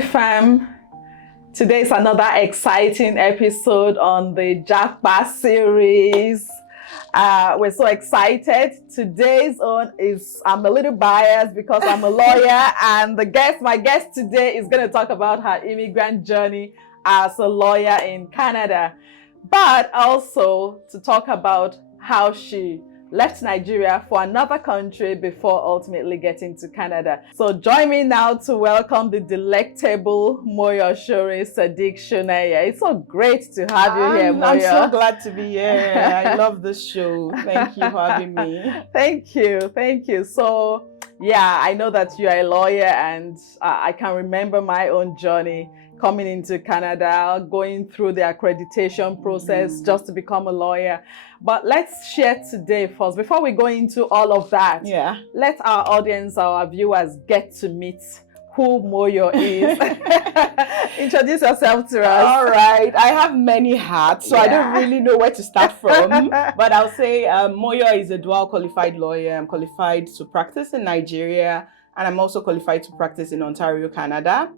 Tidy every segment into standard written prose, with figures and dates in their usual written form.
Hi fam, today is another exciting episode on the Japa Series. We're so excited. Today's one is, I'm a little biased because I'm a lawyer, and my guest today is going to talk about her immigrant journey as a lawyer in Canada, but also to talk about how she left Nigeria for another country before ultimately getting to Canada. So join me now to welcome the delectable Moyosore Sadiq Shunaya. It's so great to have you here, Moyo. I'm so glad to be here. I love this show. Thank you for having me. Thank you. So yeah, I know that you are a lawyer, and I can remember my own journey coming into Canada, going through the accreditation process just to become a lawyer. But let's share today first, before we go into all of that, let our audience, our viewers get to meet who Moyo is. Introduce yourself to us. All right. I have many hats, so I don't really know where to start from. But I'll say Moyo is a dual qualified lawyer. I'm qualified to practice in Nigeria, and I'm also qualified to practice in Ontario, Canada.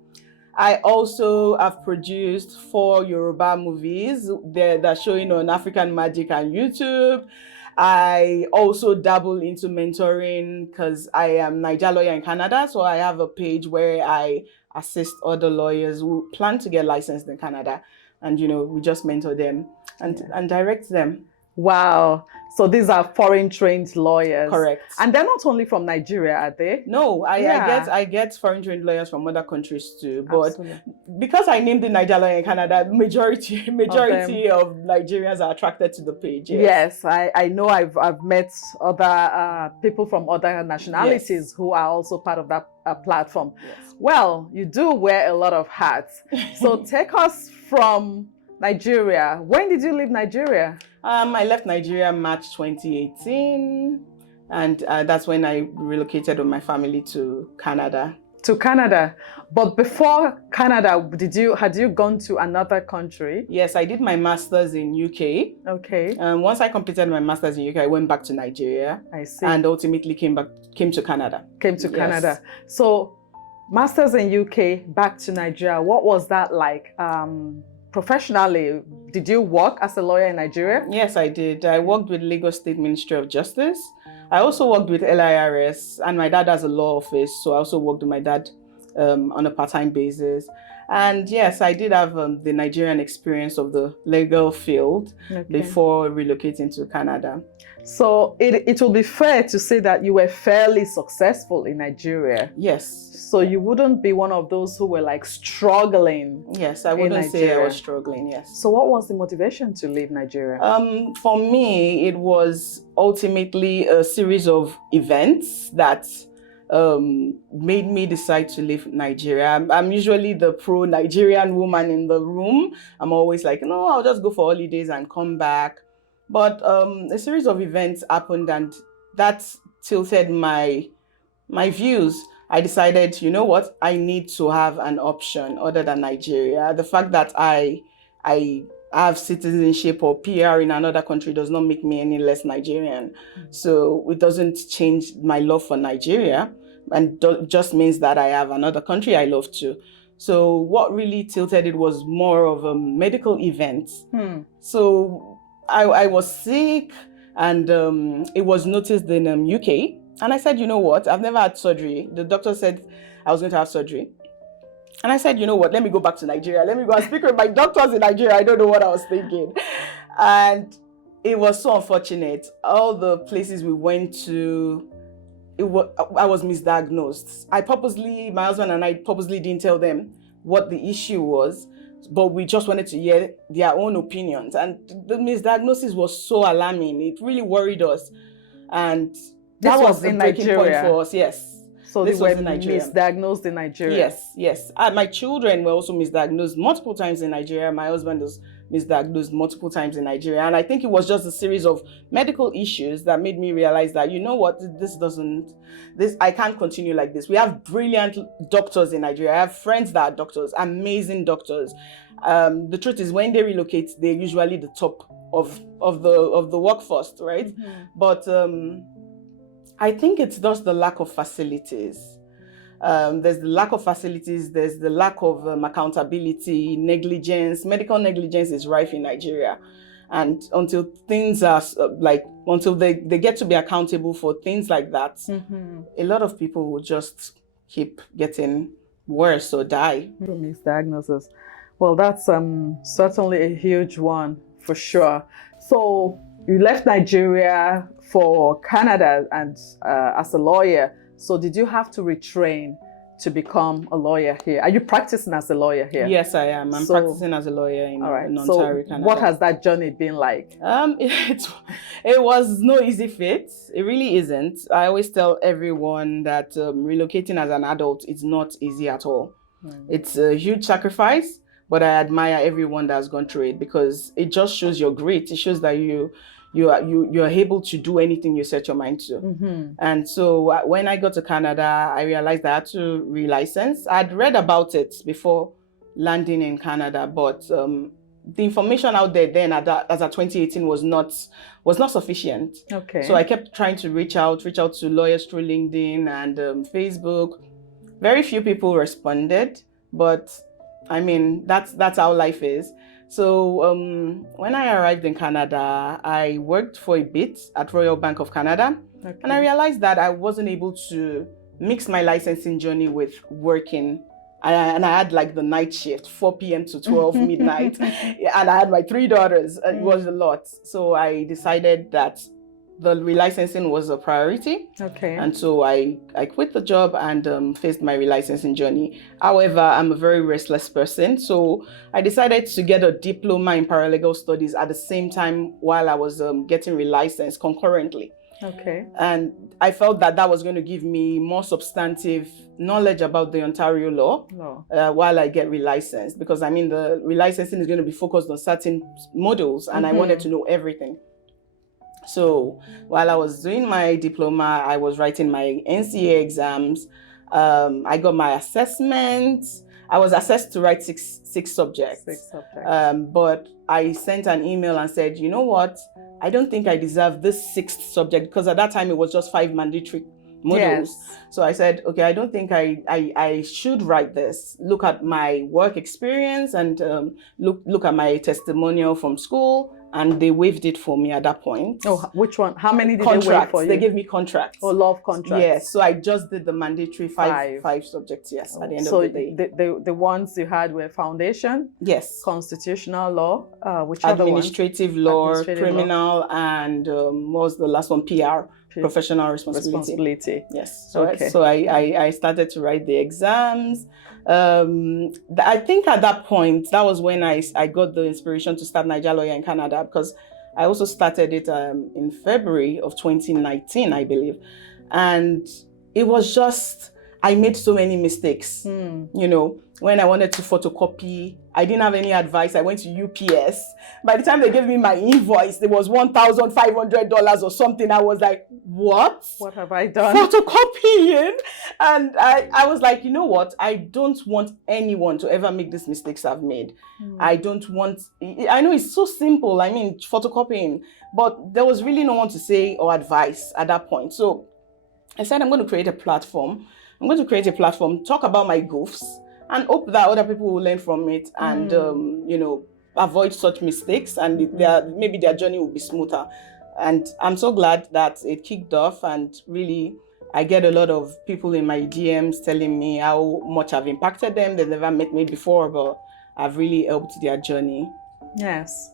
I also have produced 4 Yoruba movies. They're showing on African Magic and YouTube. I also dabble into mentoring because I am NaijalawyerinCanada. So I have a page where I assist other lawyers who plan to get licensed in Canada. And, we just mentor them and direct them. Wow. So these are foreign trained lawyers. Correct. And they're not only from Nigeria, are they? No, I get foreign trained lawyers from other countries too. But Absolutely. Because I named it NaijalawyerinCanada, majority of Nigerians are attracted to the page. Yes, I know I've met other people from other nationalities who are also part of that platform. Yes. Well, you do wear a lot of hats. So take us from Nigeria. When did you leave Nigeria? I left Nigeria March 2018, and that's when I relocated with my family to Canada. To Canada. But before Canada, had you gone to another country? Yes, I did my master's in UK. Okay. Once I completed my master's in UK, I went back to Nigeria. I see. And ultimately came to Canada. Canada. So, master's in UK, back to Nigeria. What was that like? Professionally, did you work as a lawyer in Nigeria? Yes, I did. I worked with Lagos State Ministry of Justice. I also worked with LIRS, and my dad has a law office, so I also worked with my dad on a part-time basis. And yes, I did have the Nigerian experience of the legal field before relocating to Canada. So it will be fair to say that you were fairly successful in Nigeria. Yes. So you wouldn't be one of those who were like struggling. Yes, I wouldn't say I was struggling, yes. So what was the motivation to leave Nigeria? For me, it was ultimately a series of events that made me decide to leave Nigeria. I'm usually the pro-Nigerian woman in the room. I'm always like, no, I'll just go for holidays and come back. But a series of events happened, and that tilted my views. I decided, you know what, I need to have an option other than Nigeria. The fact that I have citizenship or PR in another country does not make me any less Nigerian. So it doesn't change my love for Nigeria, and just means that I have another country I love too. So what really tilted it was more of a medical event. So I was sick, and it was noticed in UK. And I said, you know what? I've never had surgery. The doctor said I was going to have surgery. And I said, you know what? Let me go back to Nigeria. Let me go and speak with my doctors in Nigeria. I don't know what I was thinking. And it was so unfortunate. All the places we went to, I was misdiagnosed. My husband and I purposely didn't tell them what the issue was, but we just wanted to hear their own opinions. And the misdiagnosis was so alarming. It really worried us. And that was in Nigeria point for us, yes. So this was misdiagnosed in Nigeria? Yes. My children were also misdiagnosed multiple times in Nigeria. My husband was misdiagnosed multiple times in Nigeria. And I think it was just a series of medical issues that made me realize that, you know what, I can't continue like this. We have brilliant doctors in Nigeria. I have friends that are doctors, amazing doctors. The truth is, when they relocate, they're usually the top of the workforce, right? But I think it's just the lack of facilities. There's the lack of facilities, there's the lack of accountability, negligence. Medical negligence is rife in Nigeria. And until things are until they get to be accountable for things like that, a lot of people will just keep getting worse or die. Misdiagnosis. Well, that's certainly a huge one for sure. So you left Nigeria for Canada and as a lawyer. So did you have to retrain to become a lawyer here? Are you practicing as a lawyer here? Yes, I am. I'm practicing as a lawyer in Ontario, Canada. What has that journey been like? It was no easy feat. It really isn't. I always tell everyone that relocating as an adult is not easy at all. It's a huge sacrifice, but I admire everyone that's gone through it because it just shows your grit. It shows that you're able to do anything you set your mind to. And so when I got to Canada, I realized I had to relicense. I'd read about it before landing in Canada, but the information out there then as of 2018 was not sufficient. Okay. So I kept trying to reach out to lawyers through LinkedIn and Facebook. Very few people responded, but I mean, that's how life is. So when I arrived in Canada, I worked for a bit at Royal Bank of Canada. Okay. And I realized that I wasn't able to mix my licensing journey with working. And I had like the night shift, 4 p.m. to 12 midnight. And I had my 3 daughters. It was a lot. So I decided that the relicensing was a priority. Okay. And so I quit the job and faced my relicensing journey. However, I'm a very restless person. So I decided to get a diploma in paralegal studies at the same time while I was getting relicensed concurrently. Okay. And I felt that was going to give me more substantive knowledge about the Ontario law while I get relicensed. Because I mean, the relicensing is going to be focused on certain modules and I wanted to know everything. So while I was doing my diploma, I was writing my NCA exams. I got my assessments. I was assessed to write six subjects. But I sent an email and said, you know what? I don't think I deserve this 6th subject because at that time it was just 5 mandatory modules. Yes. So I said, okay, I don't think I should write this. Look at my work experience and look at my testimonial from school. And they waived it for me at that point. Oh, which one? How many did they waive for you? They gave me contracts. Oh, law of contracts. Yes. So I just did the mandatory five subjects, yes, at the end of the day. So the ones you had were foundation? Yes. Constitutional law, which administrative law, criminal, and what was the last one? PR. Professional responsibility. Yes. So, okay. So I started to write the exams. I think at that point, that was when I got the inspiration to start NaijalawyerinCanada because I also started it in February of 2019, I believe. And it was just, I made so many mistakes. You know, when I wanted to photocopy, I didn't have any advice. I went to UPS. By the time they gave me my invoice, it was $1,500 or something. I was like, what? What have I done? Photocopying. And I was like, you know what? I don't want anyone to ever make these mistakes I've made. I don't want, I know it's so simple. I mean, photocopying, but there was really no one to say or advise at that point. So I said, I'm going to create a platform. I'm going to create a platform, talk about my goofs, and hope that other people will learn from it and, you know, avoid such mistakes and maybe their journey will be smoother. And I'm so glad that it kicked off and really I get a lot of people in my DMs telling me how much I've impacted them. They've never met me before, but I've really helped their journey. Yes.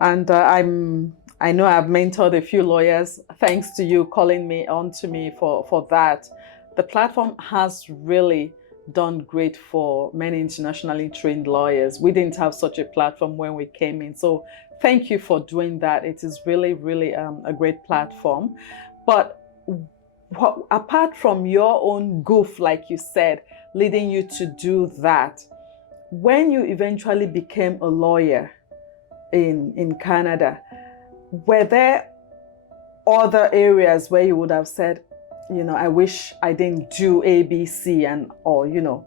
And I know I've mentored a few lawyers thanks to you calling me on to me for that. The platform has really done great for many internationally trained lawyers. We didn't have such a platform when we came in. So thank you for doing that. It is really, really a great platform. But apart from your own goof, like you said, leading you to do that, when you eventually became a lawyer in Canada, were there other areas where you would have said, you know, I wish I didn't do A, B, C, or, you know,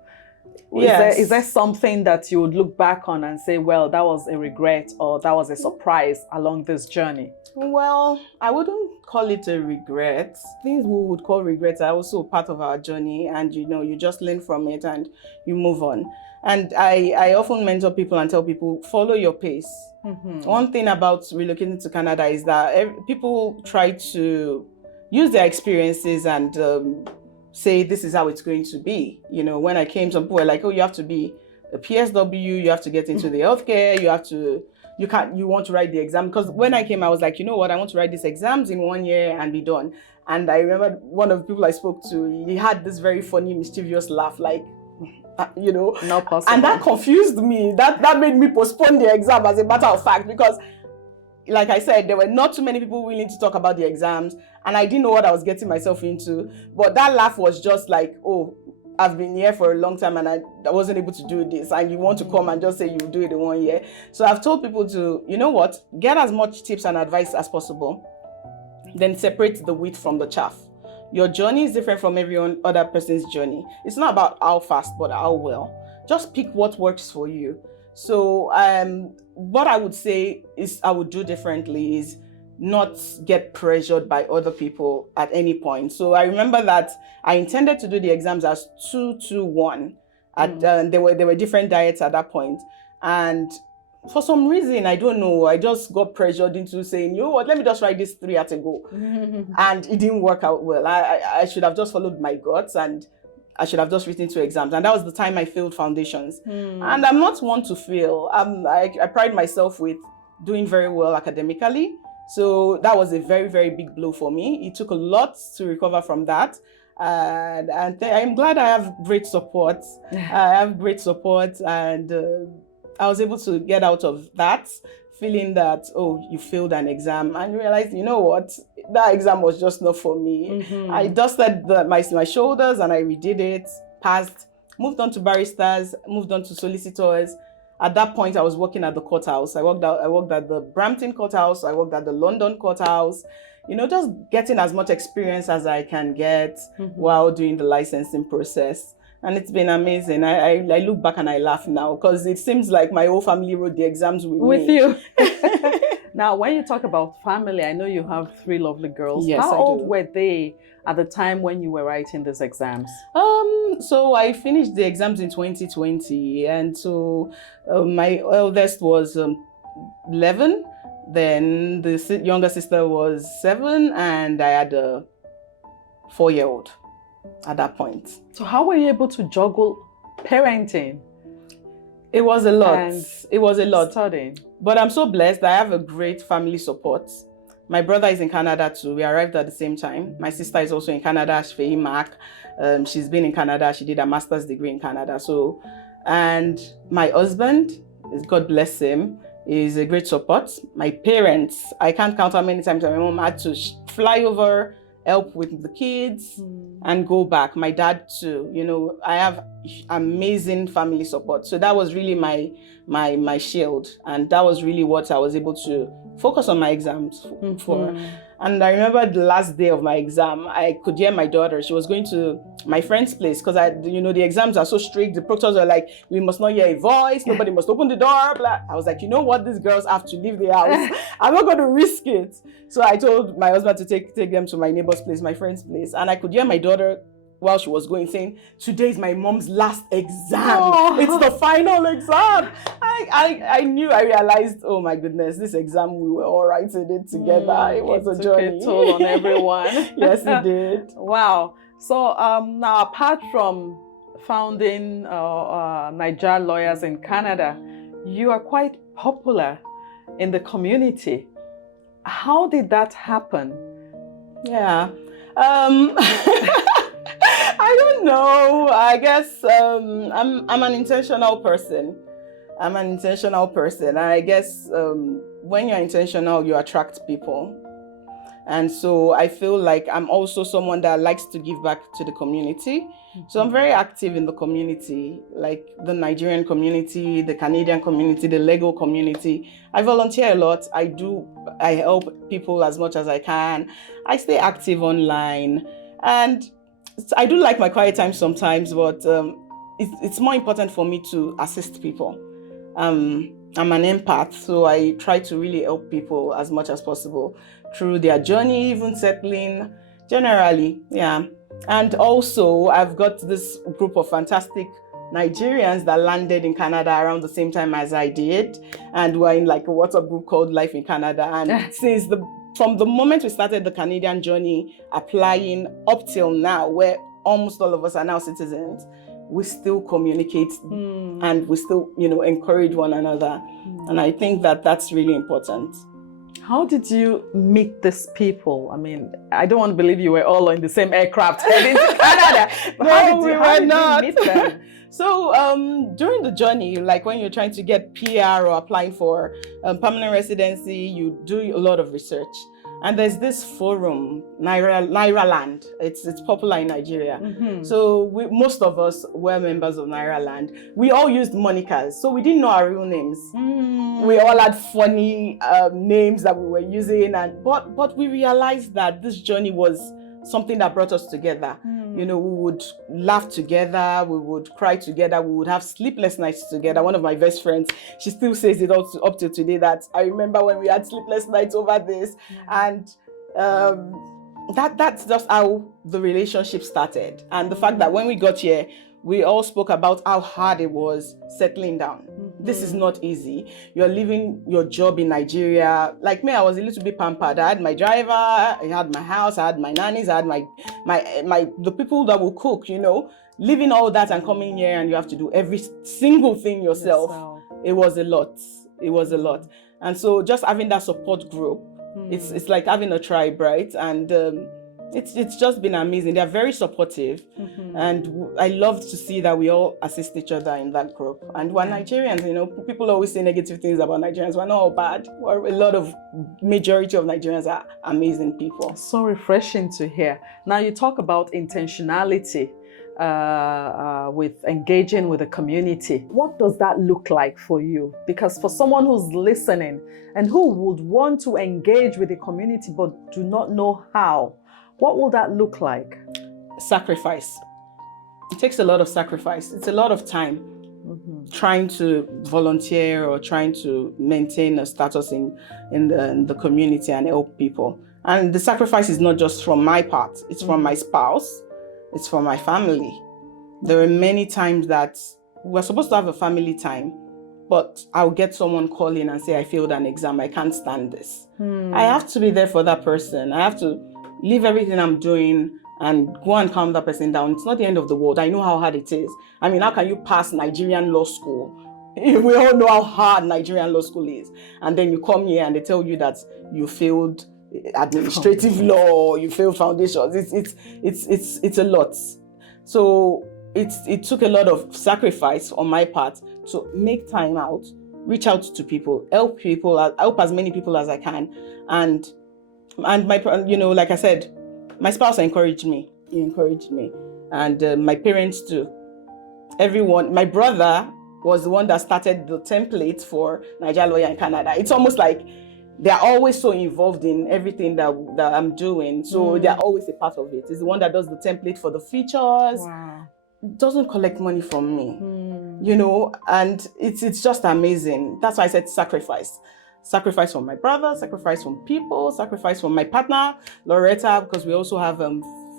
Yes. Is there something that you would look back on and say, well, that was a regret or that was a surprise along this journey? Well, I wouldn't call it a regret. Things we would call regrets are also part of our journey, and you just learn from it and you move on. And I often mentor people and tell people, follow your pace. One thing about relocating to Canada is that people try to use their experiences and say this is how it's going to be. When I came, some people were like, oh, you have to be a PSW, you have to get into the healthcare, you want to write the exam. Because when I came, I was like, you know what, I want to write these exams in 1 year and be done. And I remember one of the people I spoke to, he had this very funny, mischievous laugh, like, not possible. And that confused me. That made me postpone the exam, as a matter of fact, because like I said, there were not too many people willing to talk about the exams, and I didn't know what I was getting myself into. But that laugh was just like, oh, I've been here for a long time and I wasn't able to do this, and you want to come and just say you do it in 1 year. So I've told people to, you know what, get as much tips and advice as possible, then separate the wheat from the chaff. Your journey is different from every other person's journey. It's not about how fast, but how well. Just pick what works for you. So what I would say is I would do differently is not get pressured by other people at any point. So I remember that I intended to do the exams as 2-2-1. There were different diets at that point. And for some reason, I don't know, I just got pressured into saying, you know what, let me just write this 3 at a go. And it didn't work out well. I should have just followed my guts and I should have just written 2 exams. And that was the time I failed foundations. And I'm not one to fail. I pride myself with doing very well academically. So that was a very, very big blow for me. It took a lot to recover from that. And I'm glad I have great support. And I was able to get out of that feeling that, oh, you failed an exam, and realized, you know what, that exam was just not for me. I dusted my shoulders and I redid it, passed, moved on to barristers, moved on to solicitors. At that point, I was working at the courthouse. I worked at the Brampton courthouse. I worked at the London courthouse. Just getting as much experience as I can get while doing the licensing process. And it's been amazing. I look back and I laugh now because it seems like my whole family wrote the exams with me. you. Now, when you talk about family, I know you have 3 lovely girls. Yes, How old were they at the time when you were writing these exams? So I finished the exams in 2020, and so my eldest was 11. Then the younger sister was 7, and I had a 4-year-old at that point. So how were you able to juggle parenting? It was a lot. It was a lot. Studying. But I'm so blessed. I have a great family support. My brother is in Canada too. We arrived at the same time. My sister is also in Canada, Shfei Mark. She's been in Canada. She did a master's degree in Canada. So, and my husband, God bless him, is a great support. My parents, I can't count how many times my mom had to fly over, help with the kids, and go back. My dad too. I have amazing family support. So that was really my shield, and that was really what I was able to focus on my exams for. And I remember the last day of my exam, I could hear my daughter. She was going to my friend's place because the exams are so strict. The proctors are like, we must not hear a voice. Nobody must open the door. Blah. I was like, you know what? These girls have to leave the house. I'm not going to risk it. So I told my husband to take them to my neighbor's place, my friend's place. And I could hear my daughter while she was going saying, today is my mom's last exam. Oh. It's the final exam. I realized, oh my goodness, this exam, we were all writing it together. It was a journey. It took a toll on everyone. Yes, it did. Wow. So now, apart from founding Nigerian Lawyers in Canada, you are quite popular in the community. How did that happen? Yeah. I don't know. I guess I'm an intentional person. And I guess when you're intentional, you attract people. And so I feel like I'm also someone that likes to give back to the community. So I'm very active in the community, like the Nigerian community, the Canadian community, the Lego community. I volunteer a lot. I help people as much as I can. I stay active online. And I do like my quiet time sometimes, but it's more important for me to assist people. I'm an empath, so I try to really help people as much as possible through their journey, even settling generally. Yeah. And also, I've got this group of fantastic Nigerians that landed in Canada around the same time as I did. And we're in like a WhatsApp group called Life in Canada. And from the moment we started the Canadian journey, applying up till now, where almost all of us are now citizens, we still communicate and we still, encourage one another. And I think that that's really important. How did you meet these people? I mean, I don't want to believe you were all in the same aircraft heading to Canada. But how did you meet them? So during the journey, like when you're trying to get PR or applying for permanent residency, you do a lot of research. And there's this forum, Nairaland. It's popular in Nigeria. So most of us were members of Nairaland. We all used monikers, so we didn't know our real names. We all had funny names that we were using, but we realized that this journey was something that brought us together. We would laugh together, we would cry together, we would have sleepless nights together. One of my best friends, she still says it up to today, that I remember when we had sleepless nights over this. And that's just how the relationship started. And the fact that when we got here, we all spoke about how hard it was settling down. This is not easy. You're leaving your job in Nigeria. Like me, I was a little bit pampered. I had my driver, I had my house, I had my nannies, I had the people that will cook, leaving all that and coming here and you have to do every single thing yourself. It was a lot. And so just having that support group, it's like having a tribe, right? And it's just been amazing. They're very supportive, and I love to see that we all assist each other in that group. And we're Nigerians, people always say negative things about Nigerians. We're not all bad. Majority of Nigerians are amazing people. So refreshing to hear. Now you talk about intentionality with engaging with the community. What does that look like for you? Because for someone who's listening and who would want to engage with the community but do not know how, what will that look like? Sacrifice. It takes a lot of sacrifice. It's a lot of time trying to volunteer or trying to maintain a status in the community and help people. And the sacrifice is not just from my part. It's from my spouse. It's from my family. There are many times that we're supposed to have a family time, but I'll get someone calling and say, I failed an exam. I can't stand this. I have to be there for that person. I have to leave everything I'm doing and go and calm that person down. It's not the end of the world. I know how hard it is. I mean, how can you pass Nigerian law school? We all know how hard Nigerian law school is. And then you come here and they tell you that you failed administrative law, you failed foundations. It's a lot. So it took a lot of sacrifice on my part to make time out, reach out to people, help as many people as I can. And my, like I said, my spouse encouraged me. He encouraged me. And my parents too. Everyone, my brother was the one that started the template for NaijalawyerinCanada. It's almost like they're always so involved in everything that I'm doing. So they're always a part of it. It's the one that does the template for the features. Wow. Doesn't collect money from me, and it's just amazing. That's why I said sacrifice. Sacrifice from my brother, sacrifice from people, sacrifice from my partner, Loretta, because we also have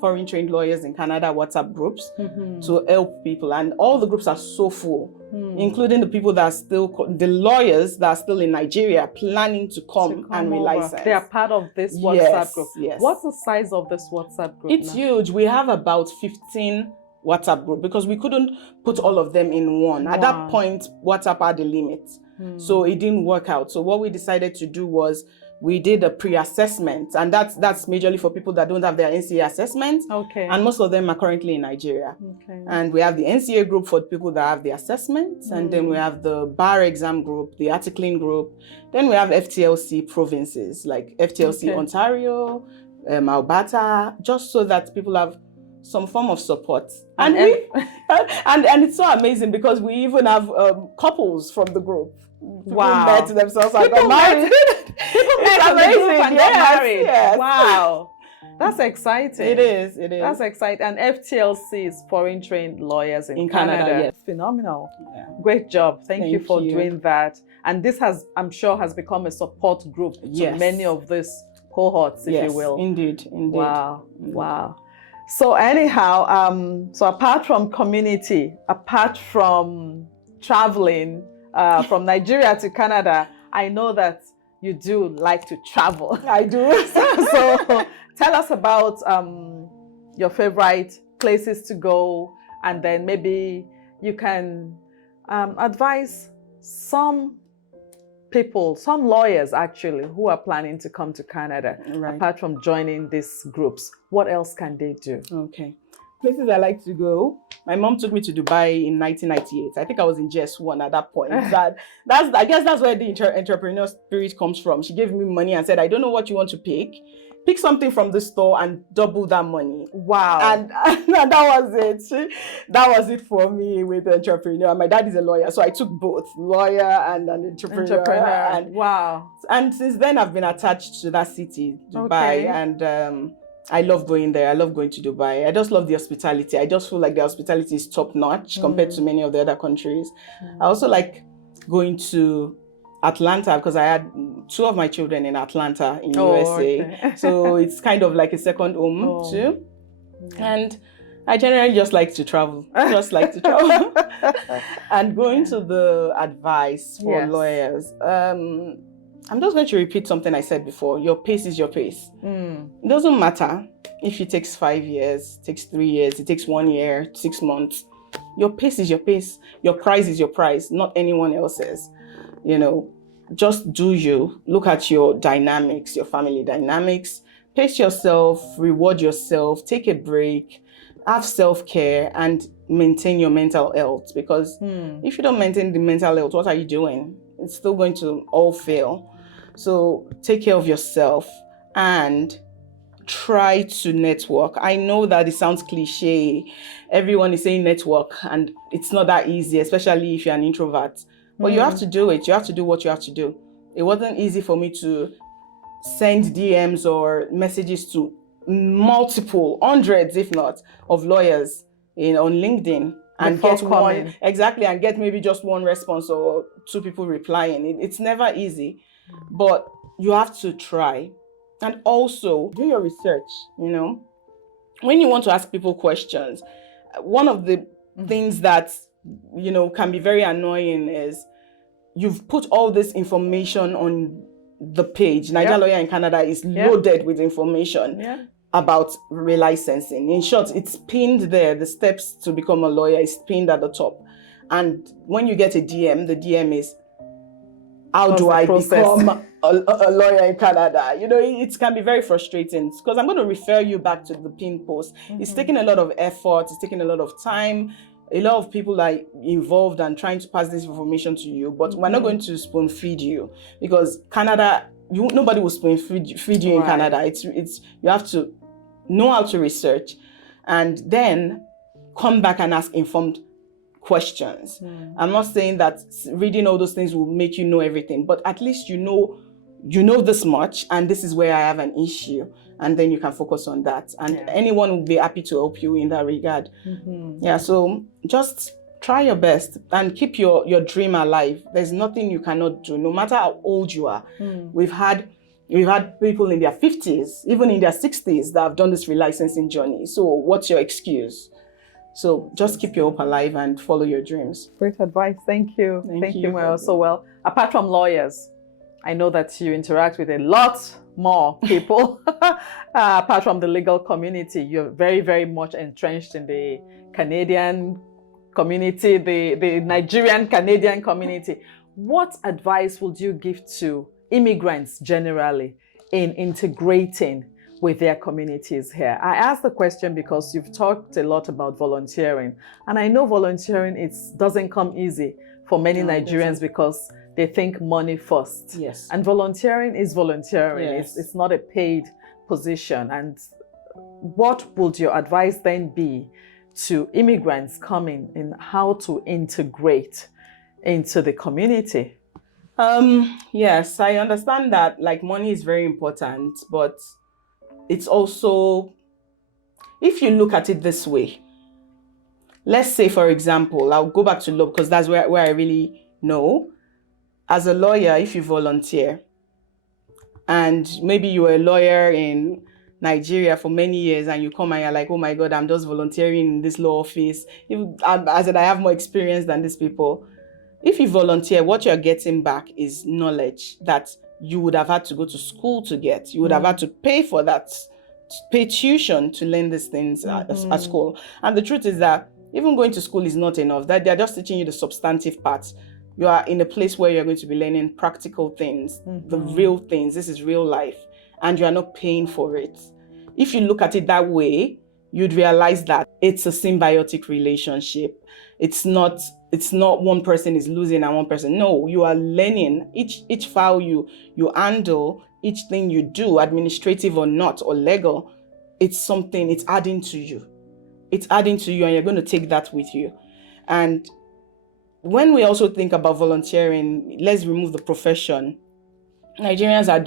foreign trained lawyers in Canada WhatsApp groups to help people. And all the groups are so full, including the people that are still, the lawyers that are still in Nigeria planning to come and relicense. They are part of this WhatsApp group. Yes. What's the size of this WhatsApp group? It's huge. We have about 15 WhatsApp group because we couldn't put all of them in one. Wow. At that point, WhatsApp had a limit. So it didn't work out. So what we decided to do was we did a pre-assessment, and that's majorly for people that don't have their NCA assessment. Okay. And most of them are currently in Nigeria. Okay. And we have the NCA group for people that have the assessments, and then we have the bar exam group, the articling group. Then we have FTLC provinces like FTLC Ontario, Alberta, just so that people have some form of support. And it's so amazing because we even have couples from the group. People met themselves and got married. People met from the group and got married. Yes. Wow. That's exciting. It is. That's exciting. And FTLC is Foreign Trained Lawyers in Canada. Yes. Phenomenal. Yeah. Great job. Thank you for you. doing that. And this I'm sure, has become a support group to Yes. many of these cohorts, if you will. Indeed. Wow. Wow. So anyhow, so apart from community, apart from traveling from Nigeria to Canada, I know that you do like to travel. I do. So tell us about your favorite places to go, and then maybe you can advise some people, some lawyers actually, who are planning to come to Canada. Right. Apart from joining these groups, what else can they do? Okay. Places I like to go. My mom took me to Dubai in 1998. I think I was in JS1 at that point. I guess that's where the entrepreneur spirit comes from. She gave me money and said, I don't know what you want to pick. Pick something from the store and double that money. Wow. And that was it. That was it for me with the entrepreneur. My dad is a lawyer, so I took both, lawyer and an entrepreneur. And, wow. And since then, I've been attached to that city, Dubai. Okay. And I love going there. I love going to Dubai. I just love the hospitality. I just feel like the hospitality is top notch compared to many of the other countries. I also like going to Atlanta because I had 2 of my children in Atlanta in USA. Okay. So it's kind of like a second home too. Yeah. And I generally just like to travel. And going to the advice for lawyers. I'm just going to repeat something I said before. Your pace is your pace. It doesn't matter if it takes 5 years, it takes 3 years, it takes 1 year, 6 months. Your pace is your pace. Your price is your price, not anyone else's. You know, just do you. Look at your dynamics, your family dynamics. Pace yourself, reward yourself, take a break, have self-care, and maintain your mental health. Because if you don't maintain the mental health, what are you doing? It's still going to all fail. So take care of yourself and try to network. I know that it sounds cliche. Everyone is saying network, and it's not that easy, especially if you're an introvert. But you have to do it. You have to do what you have to do. It wasn't easy for me to send DMs or messages to multiple, hundreds, if not, of lawyers on LinkedIn and get one, and get maybe just one response or 2 people replying. It's never easy, but you have to try. And also do your research. You know, when you want to ask people questions, one of the things that can be very annoying is you've put all this information on the page. NaijalawyerinCanada is loaded with information about relicensing. In short, it's pinned there. The steps to become a lawyer is pinned at the top. And when you get a DM, the DM is, how do I become a lawyer in Canada? You know, it can be very frustrating because I'm going to refer you back to the pinned post. It's taking a lot of effort. It's taking a lot of time. A lot of people are involved and trying to pass this information to you, but we're not going to spoon feed you because Canada, nobody will spoon feed you in Canada. It's you have to know how to research and then come back and ask informed questions. I'm not saying that reading all those things will make you know everything, but at least you know this much, and this is where I have an issue, and then you can focus on that. And anyone will be happy to help you in that regard. So just try your best and keep your dream alive. There's nothing you cannot do, no matter how old you are. We've had people in their 50s, even in their 60s, that have done this relicensing journey. So what's your excuse? So just keep your hope alive and follow your dreams. Great advice. Thank you. Thank you, Moyosore. Well, apart from lawyers, I know that you interact with a lot more people. Apart from the legal community, you're very, very much entrenched in the Canadian community, the Nigerian Canadian community. What advice would you give to immigrants generally in integrating with their communities here? I ask the question because you've talked a lot about volunteering, and I know volunteering doesn't come easy for many Nigerians because they think money first. Yes. And volunteering is volunteering. Yes. It's not a paid position. And what would your advice then be to immigrants coming in how to integrate into the community? Yes, I understand that money is very important, but it's also, if you look at it this way, let's say, for example, I'll go back to law because that's where I really know. As a lawyer, if you volunteer, and maybe you were a lawyer in Nigeria for many years and you come and you're like, oh my God, I'm just volunteering in this law office. I said, I have more experience than these people. If you volunteer, what you're getting back is knowledge that you would have had to go to school to get. You would have had to pay for that, pay tuition to learn these things at school. And the truth is that even going to school is not enough. That they're just teaching you the substantive parts. You are in a place where you're going to be learning practical things, the real things. This is real life. And you are not paying for it. If you look at it that way, you'd realize that it's a symbiotic relationship. It's not one person is losing and one person. No, you are learning. Each file you handle, each thing you do, administrative or not, or legal, it's adding to you. It's adding to you, and you're going to take that with you. And when we also think about volunteering, let's remove the profession. Nigerians are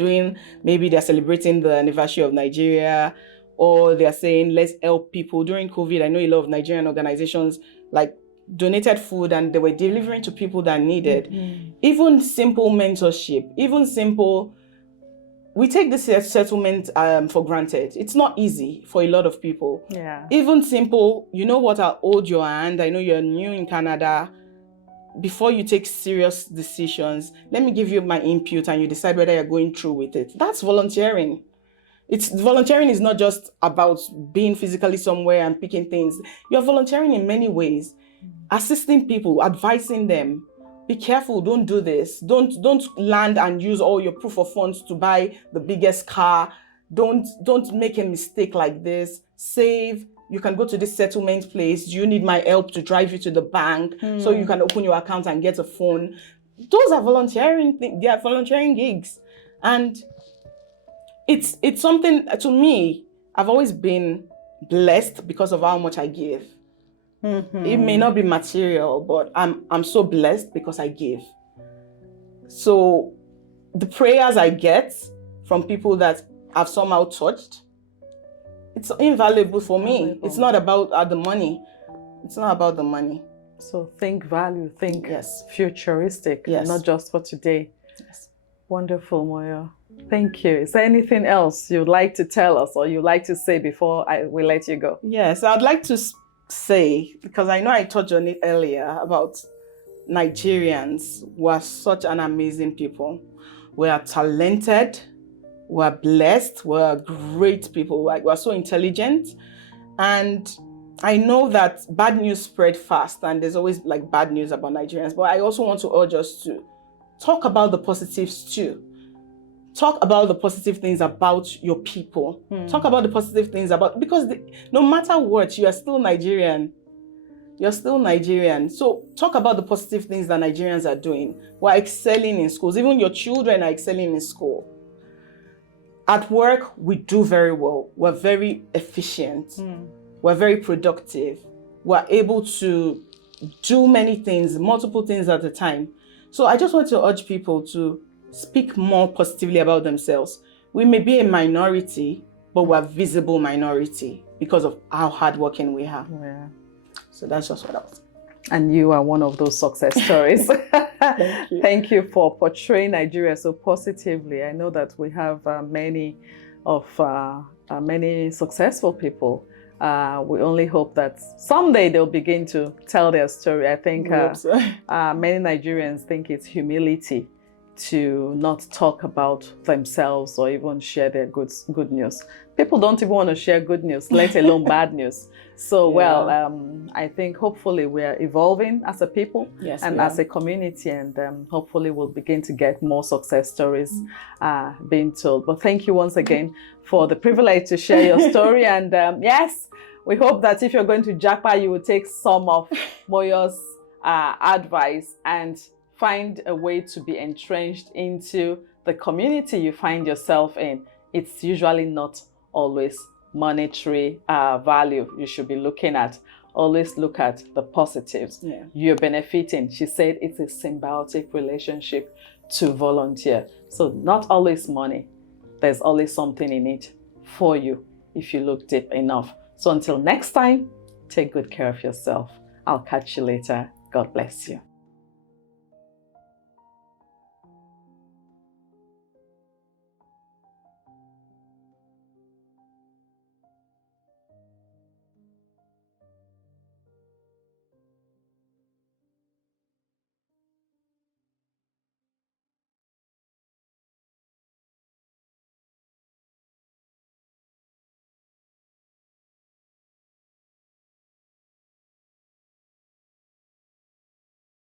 maybe they're celebrating the anniversary of Nigeria, or they're saying, let's help people. During COVID, I know a lot of Nigerian organizations like donated food and they were delivering to people that needed. Even simple mentorship, we take this settlement for granted. It's not easy for a lot of people. Yeah. Even simple, you know what, I'll hold your hand. I know you're new in Canada. Before you take serious decisions, let me give you my input and you decide whether you're going through with it. That's volunteering. Volunteering is not just about being physically somewhere and picking things. You're volunteering in many ways. Assisting people, advising them. Be careful, don't do this. Don't land and use all your proof of funds to buy the biggest car. Don't make a mistake like this. Save. You can go to this settlement place. Do you need my help to drive you to the bank so you can open your account and get a phone? Those are volunteering things. They are volunteering gigs. And it's something, to me, I've always been blessed because of how much I give. It may not be material, but I'm so blessed because I give. So the prayers I get from people that I've somehow touched, it's invaluable for me. It's not about the money. It's not about the money. So think value, think futuristic, not just for today. Yes. Wonderful, Moyo. Thank you. Is there anything else you'd like to tell us or you'd like to say before we let you go? Yes, I'd like to say, because I know I touched on it earlier, about Nigerians who are such an amazing people. We are talented. We're blessed. We're great people. We're so intelligent. And I know that bad news spread fast and there's always like bad news about Nigerians. But I also want to urge us to talk about the positives too. Talk about the positive things about your people. Talk about the positive things because no matter what, you are still Nigerian. You're still Nigerian. So talk about the positive things that Nigerians are doing. We're excelling in schools. Even your children are excelling in school. At work, we do very well. We're very efficient. We're very productive. We're able to do many things, multiple things at a time. So I just want to urge people to speak more positively about themselves. We may be a minority, but we're a visible minority because of how hardworking we are. Yeah. So that's just what I was. And you are one of those success stories. Thank you. Thank you for portraying Nigeria so positively. I know that we have many successful people. We only hope that someday they'll begin to tell their story. I think many Nigerians think it's humility to not talk about themselves or even share their good news. People don't even want to share good news, let alone bad news. So, I think hopefully we're evolving as a people and as a community, and hopefully we'll begin to get more success stories being told. But thank you once again for the privilege to share your story. And yes, we hope that if you're going to Japa, you will take some of Moyo's advice and find a way to be entrenched into the community you find yourself in. It's usually not always monetary value you should be looking at. Always look at the positives. You're benefiting. She said it's a symbiotic relationship to volunteer. So not always money. There's always something in it for you if you look deep enough. So until next time, take good care of yourself. I'll catch you later. God bless you.